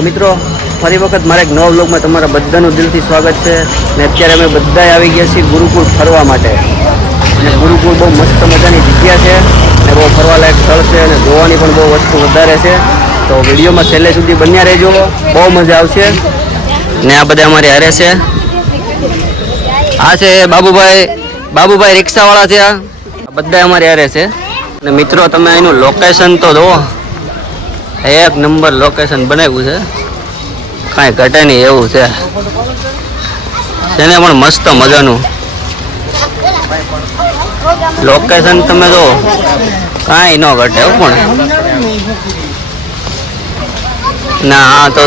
તો મિત્રો ફરી વખત મારા એક નવા વ્લોગમાં તમારા બધાનું દિલથી સ્વાગત છે. ને અત્યારે અમે બધાએ આવી ગયા છીએ ગુરુકુળ ફરવા માટે. અને ગુરુકુળ બહુ મસ્ત મજાની જગ્યા છે ને બહુ ફરવાલાયક સ્થળ છે અને જોવાની પણ બહુ વસ્તુ વધારે છે. તો વિડીયોમાં છેલ્લે સુધી બન્યા રહેજો, બહુ મજા આવશે. ને આ બધા અમારી હારે છે. આ છે બાબુભાઈ રિક્ષાવાળા છે. આ બધા અમારી હારે છે. અને મિત્રો તમે એનું લોકેશન તો જુઓ, એક નંબર લોકેશન બનાવ્યું છે, કાંઈ ઘટે નહીં એવું છે. તેને પણ મસ્ત મજાનું લોકેશન તમે જો, કાંઈ ન ઘટે એવું. પણ ના હા તો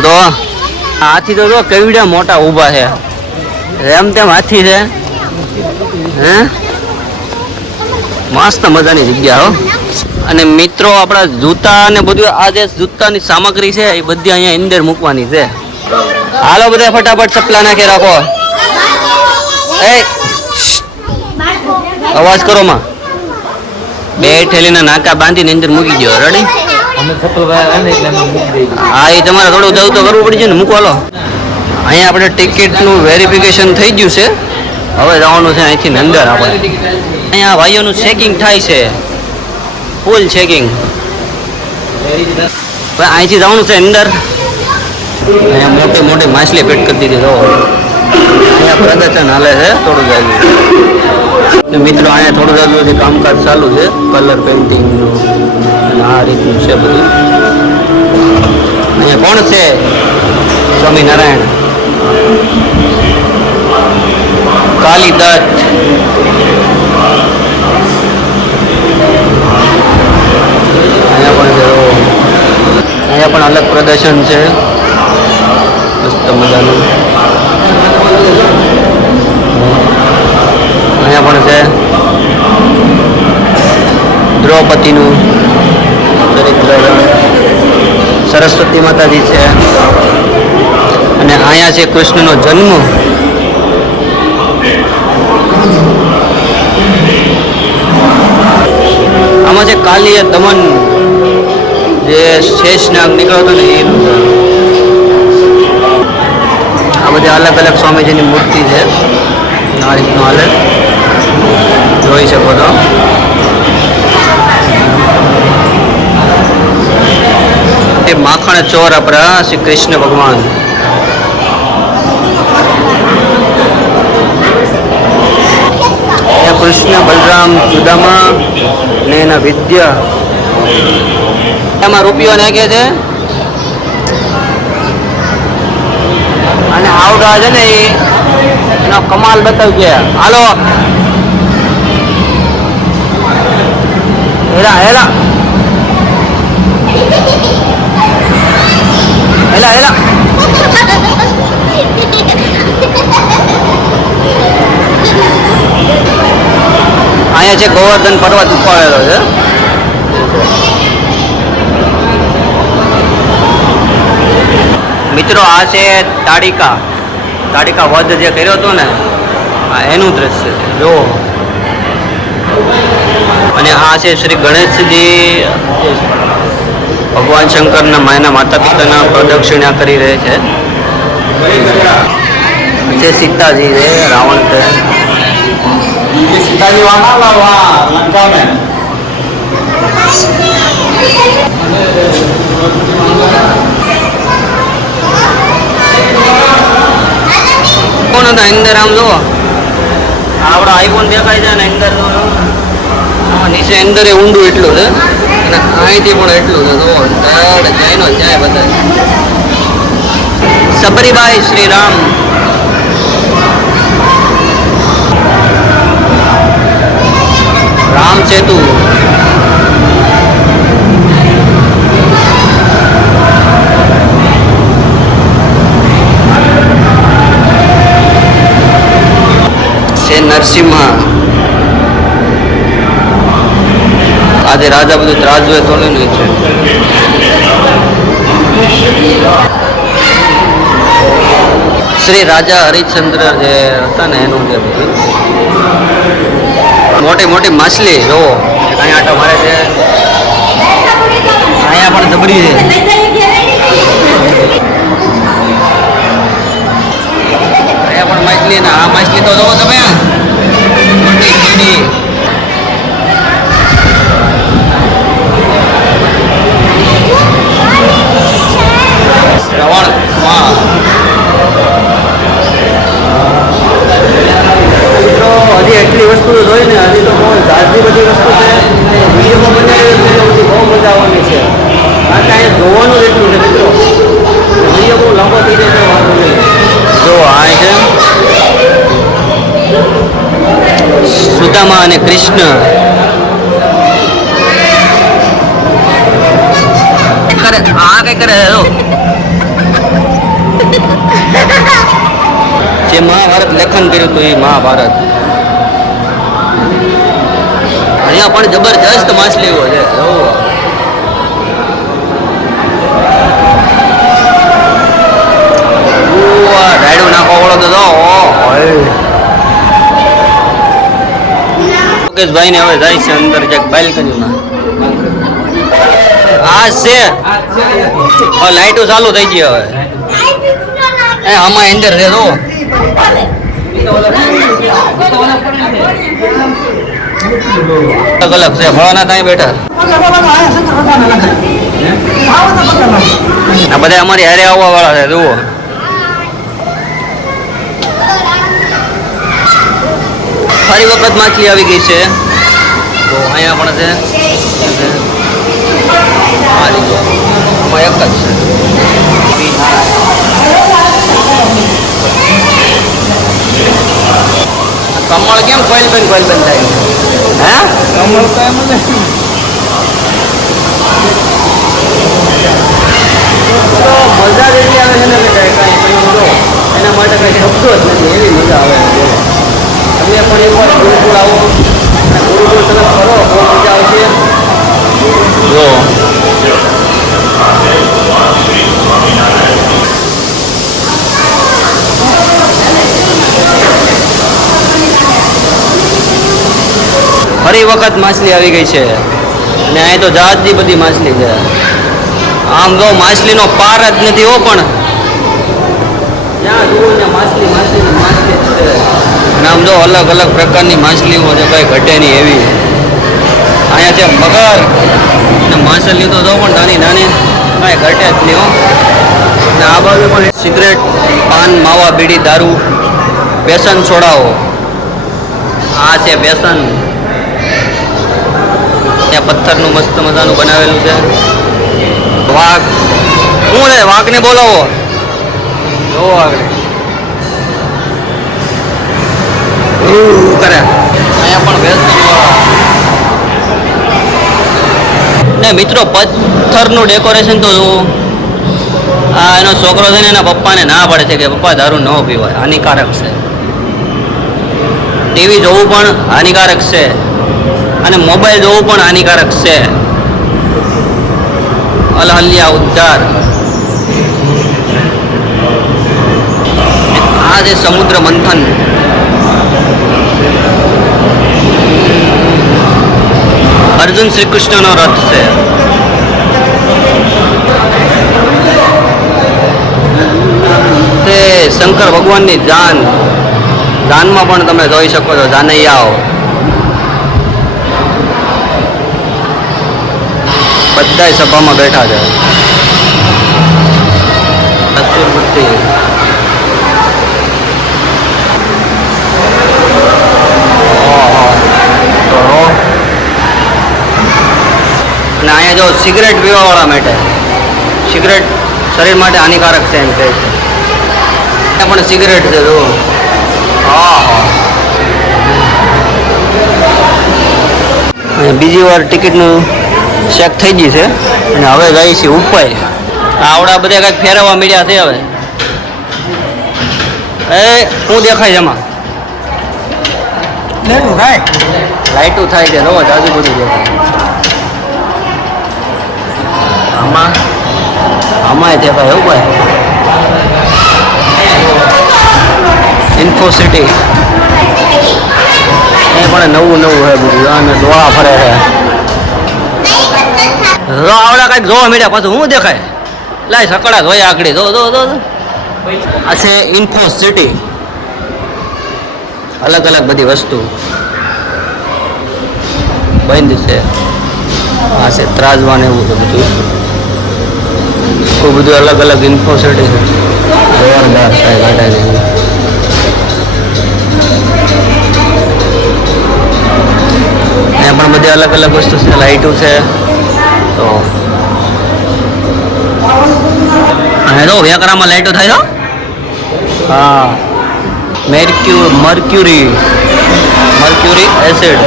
હાથી તો જો કેવડા મોટા ઊભા છે, એમ તેમ હાથી છે. હે મસ્ત મજાની જગ્યા હો. અને મિત્રો આપણા જૂતા ને બધું આ જે જૂતાની સામગ્રી છે એ બધી અહીંયા અંદર મૂકવાની છે. હાલો બધા ફટાફટ ચપલા નાખી રાખો. એ અવાજ કરો માં. બે થેલીના નાકા બાંધીને અંદર મૂકી દો. રેડી? હા એ તમારે થોડું જવું તો કરવું પડી છે ને, મૂકો. હાલો અહીંયા આપણે ટિકિટનું વેરિફિકેશન થઈ ગયું છે, હવે જવાનું છે અહીંથી અંદર. આપણે અહીંયા ભાઈઓનું ચેકિંગ થાય છે, ફૂલ ચેકિંગ. અહીંથી જવાનું છે અંદર. અહીંયા મોટી મોટી માછલી પેટ કરી દીધી. અહીંયા પ્રદર્શન હાલે છે થોડું જાજુ. મિત્રો અહીંયા થોડું જાજુ કામકાજ ચાલુ છે, કલર પેઇન્ટિંગનું આ રીતનું છે બધું. અહીંયા કોણ છે? સ્વામિનારાયણ, કાલી દત્ત. અહીંયા પણ અલગ પ્રદર્શન છે, મસ્ત મજાનું. અહીંયા પણ છે દ્રૌપદીનું ચરિત્ર, સરસ્વતી માતાજી છે. અને અહીંયા છે કૃષ્ણનો જન્મ. આમાં છે કાલીય દમન, જે શેષ નાગ નીકળ્યો હતો ને એનું છે. આ બધી અલગ અલગ સ્વામીજીની મૂર્તિ છે, આ રીતનું હાલે, જોઈ શકો છો. એ માખણ ચોર આપણા શ્રી કૃષ્ણ ભગવાન. કૃષ્ણ બલરામ સુદામા ને એના વિદ્યા. એમાં રૂપિયો નાખે છે અને આવડા છે ને એનો કમાલ બતાવજે. હાલો હેલા હેલા હેલા હેલા. અહીંયા છે ગોવર્ધન પર્વત ઉપાડેલો છે. મિત્રો આ છે તાડિકા વધ જે કર્યો હતો ને, એનું દ્રશ્ય છે જો. અને આ છે શ્રી ગણેશજી, ભગવાન શંકરના માયના માતા પિતાના પ્રદક્ષિણા કરી રહે છે. સીતાજી છે, રાવણ છે. સીતાજી લંકા में કોણ હતા અંદર? આમ જુઓ, આપણો આઈફોન દેખાય છે ને અંદર નીચે અંદર એ ઊંડું એટલું છે અને અહીંથી પણ એટલું છે. જુઓ જયનો જાય બધા. સબરીબાઈ શ્રીરામ. રામ સેતુ. નરસિંહ. આજે રાજા બધું ત્રાજવે તોલેલું છે. શ્રી રાજા હરિશ્ચંદ્ર જે હતા ને એનું જે બધું મોટી મોટી માછલી જોવો અહીંયા આટો મારે છે. અહીંયા પણ દબડી છે. માછલી ને આ માછલી તો જોવો તમે મોટી મોટી શ્રવણમાં તો હજી એટલી વસ્તુ જોઈ ને હજી તો બહુ જાજી બધી વસ્તુ છે વિડીયોમાં બનાવી બધી બહુ મજા આવવાની છે કારણ કે અહીંયા જોવાનું જ એટલું છે મિત્રો વિડીયો બહુ લાંબો થઈ જાય તો વાંધો નહીં જો આ છે સુદામા અને કૃષ્ણ આ કઈ કરે જે મહાભારત લેખન કર્યું હતું એ મહાભારત અહીંયા પણ જબરજસ્ત માછલીઓ છે રાયડું નાખવા વાળો તો મુકેશભાઈ ને હવે જાય છે અંદર ક્યાંક બાલ્કનીમાં આ છે લાઈટો ચાલુ થઈ ગઈ હવે આમાં અંદર છે તો અલગ અલગ છે ભવાના ત્યાં બેઠા આ બધા અમારી હારે આવવા વાળા છે જુઓ ફરી વખત માછલી આવી ગઈ છે તો અહીંયા પણ છે એક જ છે કમળ કેમ કોઈલ બેન થાય હે કમળ તો એમ જ તો મજા જ એટલી આવે છે ને કાંઈ એના માટે કંઈ શબ્દો જ નથી એવી મજા આવે તમે પણ એકવાર ગુરુકુળ આવો અને ગુરુકુળ તમે ફરો બહુ મજા આવશે જો ફરી વખત માછલી આવી ગઈ છે અને અહીં તો જાતની બધી માછલી છે આમ જો માછલીનો પાર જ નથી હો પણ જ્યાં જુઓ ત્યાં માછલી માછલી માછલી છે અને આમ જો અલગ અલગ પ્રકારની માછલીઓ છે કઈ ઘટે નહીં એવી અહીંયા છે મગર અને માછલી તો જો પણ નાની નાની કાંઈ ઘટે જ નહીં હો અને આ બાજુ પણ સિગરેટ પાન માવા બીડી દારૂ બેસન છોડાવો આ છે બેસન ત્યાં પથ્થરનું મસ્ત મજાનું બનાવેલું છે વાઘ શું છે વાઘને બોલાવો જો આગળ કરે અહીંયા પણ બેસન ને મિત્રો પથ્થરનું ડેકોરેશન તો જુઓ આ એનો છોકરો છે ને એના પપ્પાને ના પડે છે કે પપ્પા દારૂ ન પીવાય હાનિકારક છે ટીવી જોવું પણ હાનિકારક છે અને મોબાઈલ જોવું પણ હાનિકારક છે અલહલ્યા ઉદ્ધાર આ જે સમુદ્ર મંથન અર્જુન શ્રી કૃષ્ણનો રથ છે તે શંકર ભગવાનની જાનમાં પણ તમે જોઈ શકો છો જાનૈયાઓ બધાય સભામાં બેઠા છે અસુરમૂર્તિ અને અહીંયા જો સિગરેટ પીવાવાળા માટે સિગરેટ શરીર માટે હાનિકારક છે એમ કહે છે ત્યાં પણ સિગરેટ છે જો બીજી વાર ટિકિટનું ચેક થઈ ગઈ છે અને હવે જાય છે ઉપર આવડા બધા કંઈક ફેરવવા મળ્યા છે હવે એ શું દેખાય છે એમાં લાઈટું થાય છે રોજ આજુબાજુ દેખાય આમાં દેખાય એવું ભાઈ ઇન્ફોસિટી એ પણ નવું નવું છે બધું અને ડોળા ફરે છે આવડા કંઈક જોવા મળ્યા પાછું શું દેખાય લાય સકડા જોયા આકડી જો આ છે ઇન્ફોસિટી અલગ અલગ બધી વસ્તુ બંધ છે. આ છે ત્રાજવા ને એવું બધું, કોઈ બધું અલગ અલગ ઇન્ફોસિટી છે. જોરદાર સાહેબ ઘાટા છે. અહીંયા પણ બધી અલગ અલગ વસ્તુ છે, લાઇટો છે. તો અહીંયા તો વ્યાકરામાં લાઇટો થાય તો હા, મર્ક્યુરી એસિડ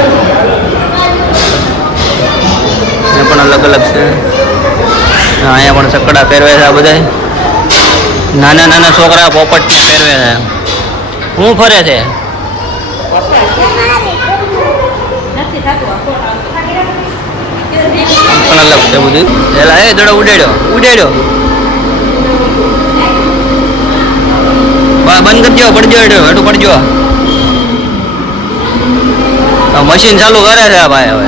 એ પણ અલગ અલગ છે. અહીંયા પણ ચકડા પહેરવે છે. આ બધા નાના નાના છોકરા પોપટ પહેરવે છે. શું ફરે છે? પણ અલગ છે બધું. પેલા એ દડો ઉડાડ્યો બંધ કરજો, પડજો હેઠું પડજો. મશીન ચાલુ કરે છે આ ભાઈ. હવે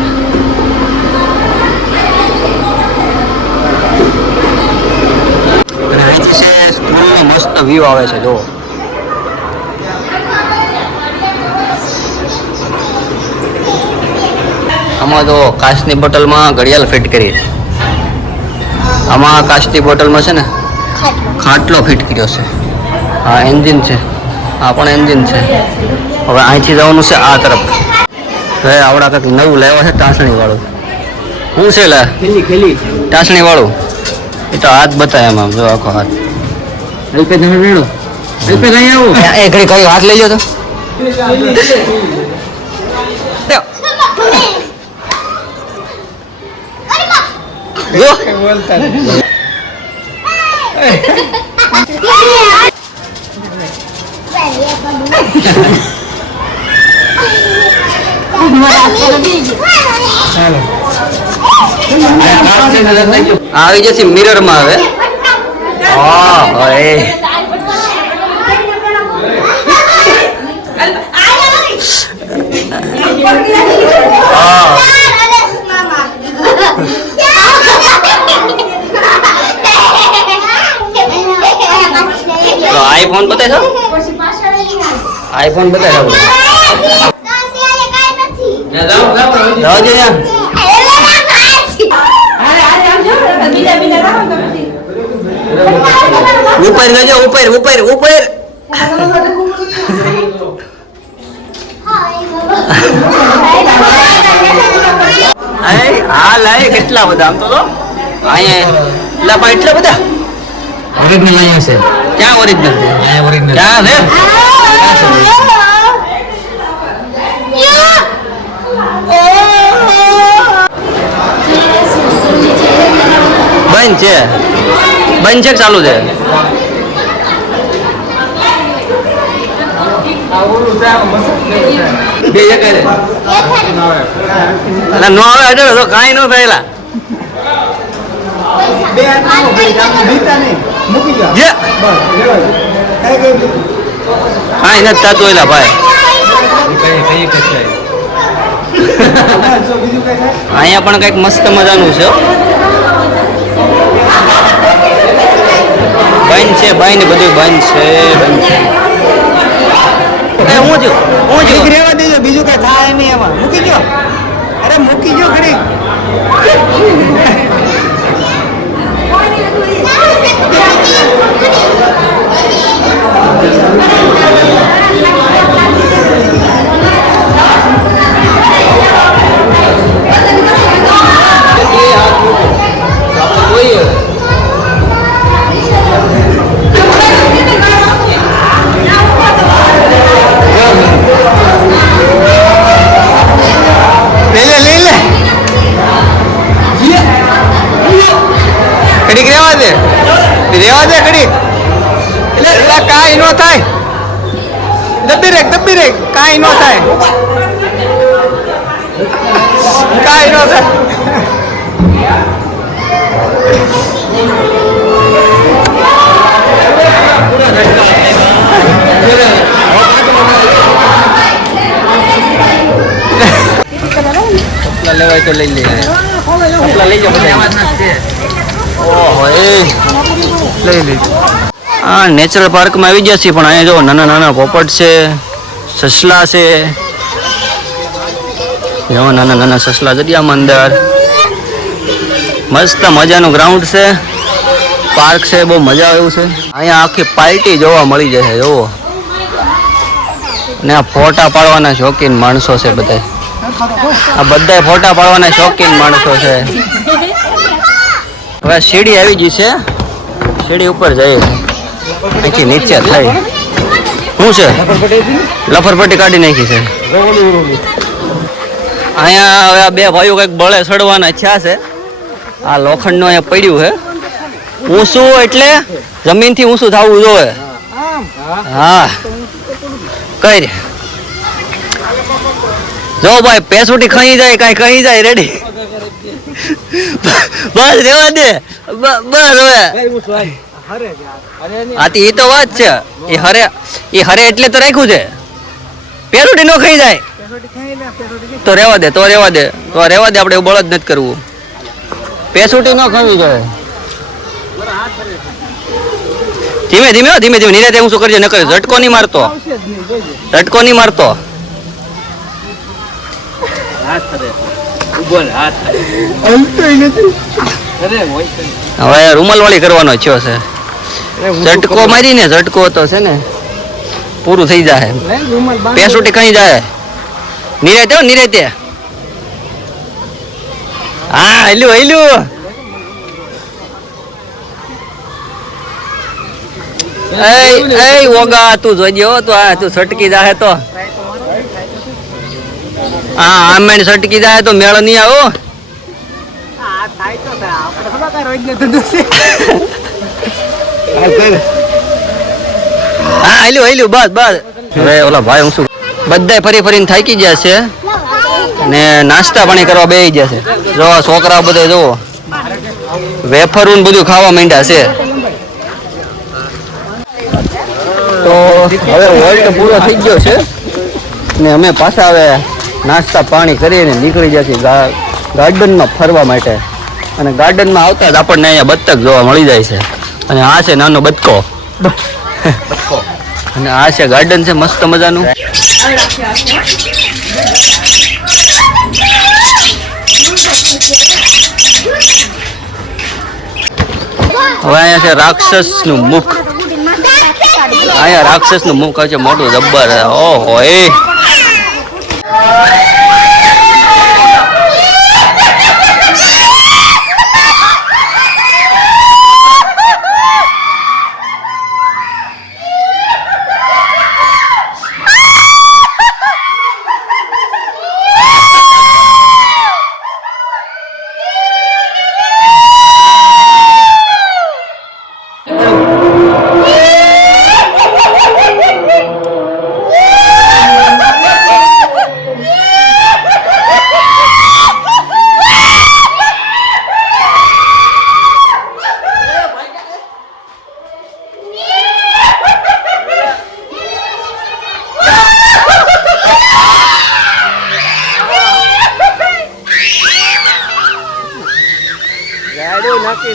સ્કૂલનો મસ્ત વ્યૂ આવે છે. જો આમાં તો કાચની બોટલમાં ઘડિયાળ ફિટ કરી છે. આમાં કાચની બોટલમાં છે ને ખાટલો ફિટ કર્યો છે. હા એન્જિન છે, આ પણ એન્જિન છે. હવે અહીંથી જવાનું છે આ તરફ. હવે આવડા કંઈક નવું લેવા છે ટાસણી વાળું. શું છે લે? ટાસણી વાળું. એ તો હાથ બતાવે એમાં, જો આખો હાથ. અલ્પેશ તમે મેળો, અલ્પેશ અહીં આવો. એ ઘડી કઈ હાથ લઈ લો તો. જો આવી જશે મિરર માં. હવે આઈફોન બતાય છો, આઈફોન બતાય છો. ઉપર ગજો, ઉપર ઉપર ઉપર. હા લાય કેટલા બધા. આમ તો અહીંયા એટલા બધા ઓરિજિનલ અહીંયા છે. ક્યાં ઓરિજિનલ? ક્યાં છે? બંધ છે, બંધ છે, ચાલુ છે. નો આવે તો કઈ નો થયેલા. કઈ નથી થતું એલા ભાઈ. અહીંયા પણ કઈક મસ્ત મજાનું છે. બંધ છે, બંધ બધું બંધ છે, બંધ છે. હું જો રહેવા દેજો, બીજું કઈ થાય નહીં એમાં. મૂકી જો, અરે મૂકી જો ઘડી. રેવા દે ઘડી. એટલે કાંઈ ન થાય. દબી રે કાંઈ ન થાય, કાંઈ ન થાય. લેવાય તો લઈ લઈએ. લઈ જાઓ બધા. ઓહો લઈ લઈ. હા નેચરલ પાર્કમાં આવી ગયા છીએ, પણ અહીંયા જો નાના નાના પોપટ છે, સસલા છે, જો નાના નાના સસલા દરિયામાં અંદર. મસ્ત મજાનું ગ્રાઉન્ડ છે, પાર્ક છે, બહુ મજા આવે એવું છે. અહીંયા આખી પાર્ટી જોવા મળી જશે જોવો. ને આ ફોટા પાડવાના શોખીન માણસો છે બધા. આ બધા ફોટા પાડવાના શોખીન માણસો છે. હવે સીડી આવી ગઈ છે, સીડી ઉપર જઈએ, અહીંથી નીચે થાય. શું છે? લફરપટ્ટી કાઢી નાખી છે. અહીંયા હવે આ બે ભાઈઓ કંઈક બળે ચડવાના ઈચ્છા છે. આ લોખંડનું અહીંયા પડ્યું છે. ઊંચું એટલે જમીનથી ઊંચું થવું જોઈએ. હા કઈ રે જો ભાઈ, પેસુટી ખાઈ જાય, કાંઈ ખાઈ જાય, રેડી. બસ રેવા દે, બસ હવે. આથી એ તો વાત છે. એ હરે એટલે તો રાખ્યું છે. પેસુટી ન ખાઈ જાય તો રેવા દે, તો રેવા દે, તો રેવા દે. આપણે એવું બળદ નથી કરવું. પેસુટી ન ખાવી જાય. ધીમે ધીમે ધીમે ધીમે નિરાતે હું શું કરજે, ન કરે. ઝટકો નહીં મારતો, ઝટકો નહીં મારતો. હવે રૂમાલ વાળી કરવાનો થયો છે. ઝટકો મારીને, ઝટકો તો છે ને પૂરું થઈ જાય. પેસુટી ખાઈ જાય. નિરાતે હો, નિરાતે. હા હેલું હેલું. એ ઓગા તું જોજે હો, તું સટકી જાહે તો. હા આમેણ સટકી જાય તો મેળ નહીં આવો. હા હેલું હેલું, બસ બસ. હવે ઓલા ભાઈ હું શું, બધા ફરી ફરીને થાકી ગયા છે ને નાસ્તા પાણી કરવા બેસી ગયા છે. જો છોકરા બધા જોવો વેફરું બધું ખાવા માંડ્યા છે. તો હવે વોલ્ટ પૂરો થઈ ગયો છે ને અમે પાછા હવે નાસ્તા પાણી કરીને નીકળી ગયા છીએ ગાર્ડનમાં ફરવા માટે. અને ગાર્ડનમાં આવતા જ આપણને અહીંયા બતક જોવા મળી જાય છે. અને આ છે નાનો બતકો. અને આ છે ગાર્ડન છે મસ્ત મજાનું. હવે અહીંયા છે રાક્ષસનું મુખ. અહીંયા રાક્ષસનું મુખ છે મોટું જબ્બર. ઓહો એ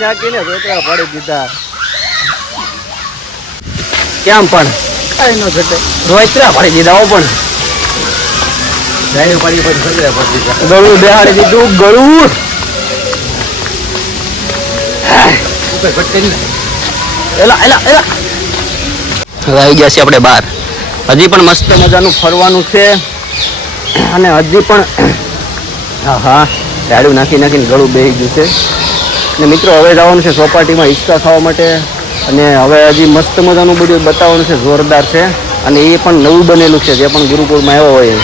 નાખીને રોતરા પાડી દીધા. કેમ પણ કઈ નો ઘટે, રોતરા પાડી દીધા. પણ ગળું બેહાડી દીધું. ગળું એલા એલા એલા. હવે આવી ગયા છીએ આપણે બહાર. હજી પણ મસ્ત મજાનું ફરવાનું છે. અને હજી પણ હા હા ગાડું નાખી નાખીને ગળું બેસી ગયું છે. ને મિત્રો હવે જવાનું છે ચોપાટીમાં હિંચકા ખાવા માટે. અને હવે હજી મસ્ત મજાનું બધું બતાવવાનું છે, જોરદાર છે. અને એ પણ નવું બનેલું છે, જે પણ ગુરુકુળમાં આવ્યો હોય.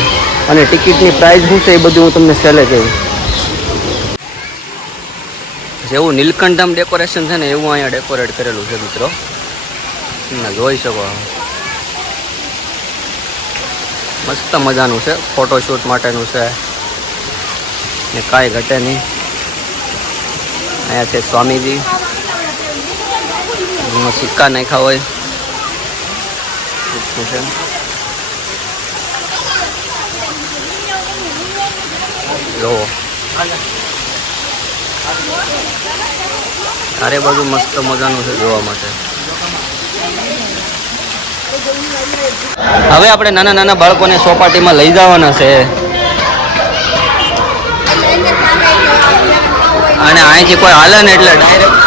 અને ટિકિટની પ્રાઇસ શું છે એ બધું હું તમને છેલ્લે કહીશ. જેવું નીલકંઠમ ડેકોરેશન છે ને એવું અહીંયા ડેકોરેટ કરેલું છે મિત્રો. જોઈ શકો, મસ્ત મજાનું છે. ફોટોશૂટ માટેનું છે ને કાંઈ ઘટે નહીં. અહીંયા છે સ્વામીજી, સિક્કા નાખ્યા હોય છે. જોવો અરે બધું મસ્ત મજાનું છે જોવા માટે. હવે આપણે નાના નાના બાળકોને સોપાટીમાં લઈ જવાના છે અને અહીંથી કોઈ હાલે ને એટલે ડાયરેક્ટ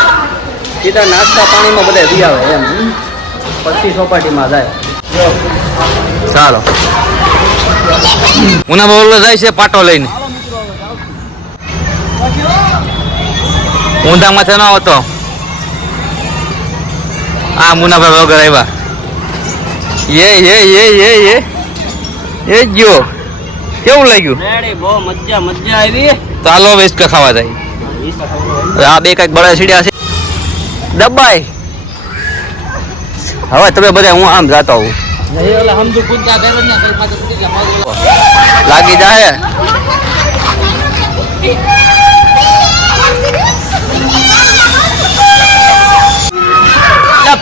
સીધા નાસ્તા પાણીમાં બધા બી આવે એમ પછી સોપાટીમાં જાય. ચાલો ઉના બોલો જાય છે પાટો લઈને ઊંધામાં છે ન હતો આ મુનાભાઈ વગર આવ્યા એ ગયો કેવું લાગ્યું? બહુ મજા આવી. ચાલો વેસ્ટ ખાવા જાય. આ બે કઈક બળા સીડ્યા છે દબાઈ. હવે તમે બધા હું આમ જાતો હોઉં લાગી જાય.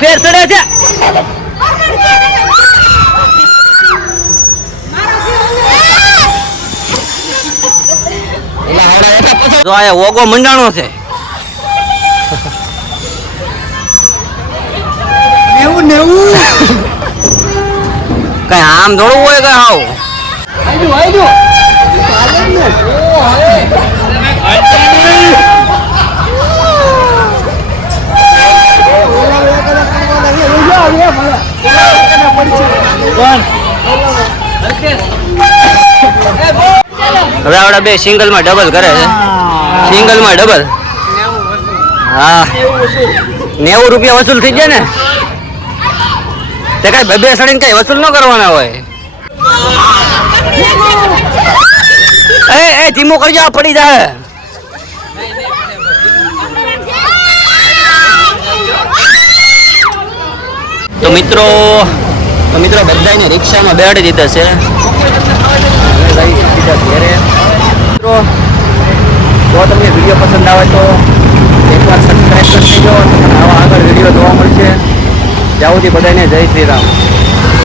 ફેર ચડે છે. જો આ ઓગો મંડાણો છે. કઈ આમ થોડું હોય કે હાવ હવે આવડા બે સિંગલ માં ડબલ કરે છે. સિંગલ માં ડબલ. હા 90 રૂપિયા વસૂલ થઈ જાય ને તે કઈ બે સડીને કઈ વસૂલ ન કરવાના હોય. એ ધીમો કરજો પડી જાય. તો મિત્રો બધાને રિક્ષામાં બેસાડી દીધા છે. મિત્રો જો તમને વિડીયો પસંદ આવે તો એકવાર સબસ્ક્રાઈબ કરી દેજો. આવા આગળ વિડીયો જોવા મળશે. ત્યાં સુધી બધાને જય શ્રી રામ.